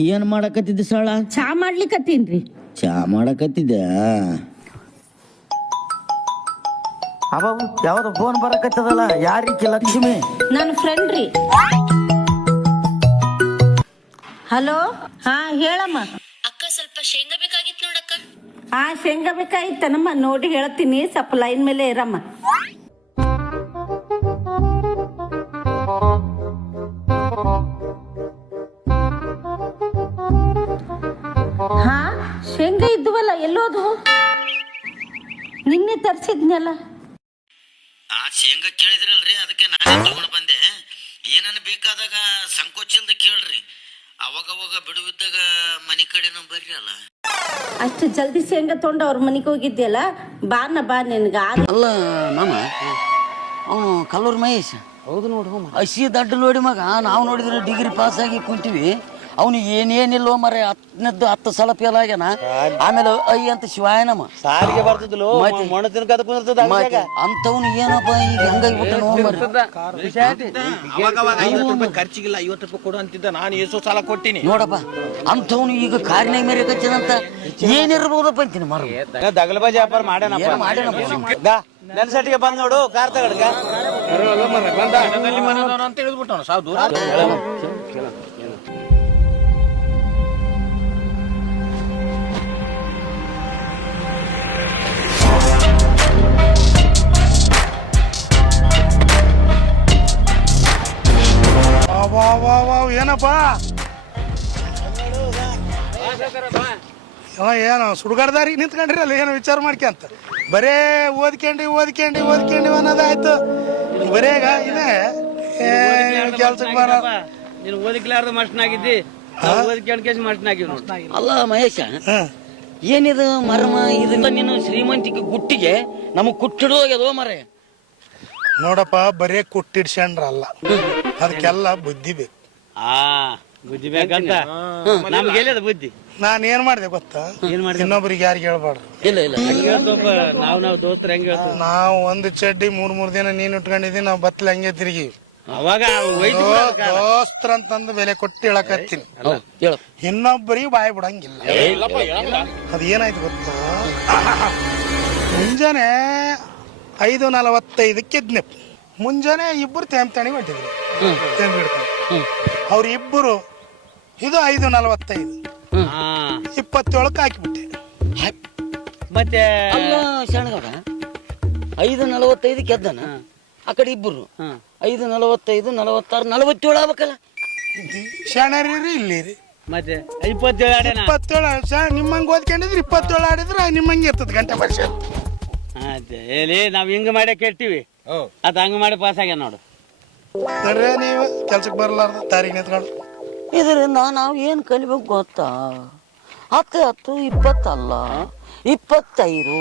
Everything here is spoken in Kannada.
ಏನ್ ಮಾಡಕತ್ತಿದ್ದ ಸಳ? ಚಾ ಮಾಡ್ಲಿಕತ್ತೀನ್ರಿ. ಚಾ ಮಾಡಕತ್ತಿದ್ದ? ಅಬ್ಬಾಬು ಯಾವ್ದು ಫೋನ್ ಬರಕತ್ತದಲ್ಲ, ಯಾರಿಕಿ ಲಕ್ಷ್ಮಿ? ನನ್ನ ಫ್ರೆಂಡ್ ರೀ. ಹಲೋ, ಹಾ ಹೇಳಮ್ಮ. ಅಕ್ಕ ಸ್ವಲ್ಪ ಶೇಂಗಾ ಬೇಕಾಗಿತ್ತು ನೋಡಕ್ಕ. ಹಾ ಶೇಂಗಾ ಬೇಕಾಗಿತ್ತನಮ್ಮ, ನೋಡಿ ಹೇಳ್ತೀನಿ, ಸ್ವಲ್ಪ ಲೈನ್ ಮೇಲೆ ಇರಮ್ಮ. ಹಾ ಶೇಂಗಾ ಇದ್ವಲ್ಲ, ಎಲ್ಲೋದು? ನಿನ್ನೆ ತರಿಸಿದ್ನಲ್ಲ. ಆ ಶೇಂಗಾ ಕೇಳಿದ್ರಲ್ರಿ, ಅದಕ್ಕೆ ನಾನೇ ತಗೊಂಡ್ ಬಂದೆ. ಏನನ್ನ ಬೇಕಾದಾಗ ಸಂಕೋಚಿಲ್ದ ಕೇಳ್ರಿ, ಅವಾಗ ಬಿಡುವಿದ್ದಾಗ ಮನಿ ಕಡೆನೂ ಬರ್ರಿ. ಅಲ್ಲ ಅಷ್ಟು ಜಲ್ದಿ ಶೇಂಗಾ ತೊಗೊಂಡು ಅವ್ರ ಮನೆಗೆ ಹೋಗಿದ್ಯಲ್ಲ, ಬಾ ನಿನ್ಗ. ಅಲ್ಲ ಮಾಮ, ಅವನು ಕಲ್ಲೂರ್ ಮಹೇಶ್. ಹೌದು ನೋಡು, ಹಸಿ ದಡ್ಡ ನೋಡಿ ಮಗ. ನಾವು ನೋಡಿದ್ರೆ ಡಿಗ್ರಿ ಪಾಸ್ ಆಗಿ ಕುಂತೀವಿ, ಅವನು ಏನೇನಿಲ್ಲೋ ಮರ 10 ಸಲ ಫೇಲ್ ಆಗ್ಯಾನ. ಆಮೇಲೆ ಅಂತ ಶಿವಾಯನಮ್ಮ ಸಾರಿಗೆ ಬರ್ತದಲ್ಲ, ಮಣ್ಣು ತಿನ್ಕದ ಕುಂದಿರ್ತದ. ಅಂತವ್ನು ಏನಪ್ಪ ಈಗ ಹಂಗಾಗಿಬಿಟ್ಟ ಖರ್ಚಿಗಿಲ್ಲ, 50 ರೂಪಾಯಿ ಕೊಡು ಅಂತಿದ್ದ. ನಾನು ಎಷ್ಟು ಸಾಲ ಕೊಟ್ಟಿನಿ ನೋಡಪ್ಪ. ಅಂತವ್ನು ಈಗ ಕಾರಿನಾಗ ಮೇರೆ ಕಚ್ಚದಂತ ಏನಿರ್ಬೋದಪ್ಪ ಅಂತೀನಿ ಮರ. ದಗಲಬಾಜಿ ವ್ಯಾಪಾರ ಮಾಡ್ಯಾನಪ್ಪ. ನನ್ನ ಸಟಿಗೆ ಬಂದ್ ನೋಡು, ಕಾರ್ ತಗಡ್ಗ ಅಂತ ಹೇಳಿದ್ಬಿಟ್ಟು ಸಾವು ದೂರ. ಏನಪ್ಪ ಏನು ಸುಡುಗಾಡ್ದಾರಿಗೆ ನಿಂತ್ಕೊಂಡ್ರಿ ಅಲ್ಲ, ಏನು ವಿಚಾರ ಮಾಡ್ಕೊಂತ ಬರೇ ಓದ್ಕೊಂಡಿ ಅನ್ನೋದಾಯ್ತು. ಬರೇಗ ಇನ್ನೇ ಕೆಲ್ಸಕ್ಕೆ ಬರ. ನೀನು ಓದಿಕ್ಲಾರ್ದ ಮನುಷ್ಯನಾಗಿದ್ದಿ, ಓದಿಕೊಂಡು ಮನುಷ್ಯನಾಗಿವ್ ನೋಡು. ಅಲ್ಲ ಮಹೇಶ, ಏನಿದು ಮರ್ಮ? ಇದರಿಂದ ನೀನು ಶ್ರೀಮಂತಿಕೆ ಗುಟ್ಟಿಗೆ ನಮಗ್ ಕುಟ್ಟಿಡೋ ಹೋಗ್ಯದೋ ಮರೆ. ನೋಡಪ್ಪ, ಬರೇ ಕುಟ್ಟಿಡ್ಸ್ಕೊಂಡ್ರಲ್ಲ, ಅದಕ್ಕೆಲ್ಲ ಬುದ್ಧಿ ಬೇಕು. ಬುದ್ಧಿ ಬೇಕಂತ ನಮ್ಗೆ ಹೇಳಿದ ಬುದ್ಧಿ. ನಾನು ಏನ್ ಮಾಡಿದೆ ಗೊತ್ತಾ? ಇನ್ನೊಬ್ರಿಗೆ ಯಾರಿಗೆ ಹೇಳ್ಬಾರ್ದು. ಇಲ್ಲ ನಾವು ದೋಸ್ತರ ಹೆಂಗ ಹೇಳ್ತೀವಿ. ನಾವು ಒಂದು ಚಡ್ಡಿ 3 ದಿನ ನೀನ್ ಉಟ್ಕೊಂಡಿದೀನಿ, ನಾವು ಬತ್ತಲ ಹಂಗೆ ತಿರುಗಿ ಅವಾಗ ದೋಸ್ತ್ರಂತಂದು ಬೆಲೆ ಕೊಟ್ಟು ಹೇಳಕತ್ತೀನಿ. ಇನ್ನೊಬ್ಬರಿಗೆ ಬಾಯಿ ಬಿಡಂಗಿಲ್ಲ. ಅದ್ ಏನಾಯ್ತು ಗೊತ್ತಾ? ಮುಂಜಾನೆ 5:45 ಎದ್ನೆಪ್ಪ. ಮುಂಜಾನೆ ಇಬ್ಬರು ತೇಂಬ್ತಾಣಿ ಹೊಂಟಿದ್ರು, ತೇಂಬ್ ಹಿಡ್ಕೊಂಡು. ಅವ್ರಿಬ್ಬರು ಇದು 5:45 27ಕ್ಕೆ ಹಾಕಿಬಿಟ್ಟೆ. ಮತ್ತೆ ಅಲ್ಲ ಶರಣಗೌಡ, 5:45 ಗೆದ್ದನ. ಆ ಕಡೆ ಇಬ್ಬರು 5:45, 46, 47 ಆಗ್ಬೇಕಲ್ಲ. ಶಾಣರಿ ಇಲ್ಲಿ ಮತ್ತೆ 27 ನಿಮ್ಮಂಗ ಓದ್ಕೊಂಡಿದ್ರೆ 27 ಆಡಿದ್ರೆ ನಿಮ್ಮಂಗೆ ಇರ್ತದ ಗಂಟೆ ವರ್ಷ. ಹೇಳಿ ನಾವ್ ಹಿಂಗ ಮಾಡೇ ಕೆಟ್ಟಿವಿ, ಅದ್ ಹಂಗ ಮಾಡಿ ಪಾಸ್ ಆಗ್ಯ ನೋಡು. ನೋಡ್ರಿ, ನೀವು ಕೆಲ್ಸಕ್ಕೆ ಬರಲಾರ್ದು ತಾರಿಗೆ ನಿಂತ್ಕೊಂಡು. ಇದರಿಂದ ನಾವು ಏನ್ ಕಲಿಬೇಕು ಗೊತ್ತಾ? 10 20 ಅಲ್ಲ, 25.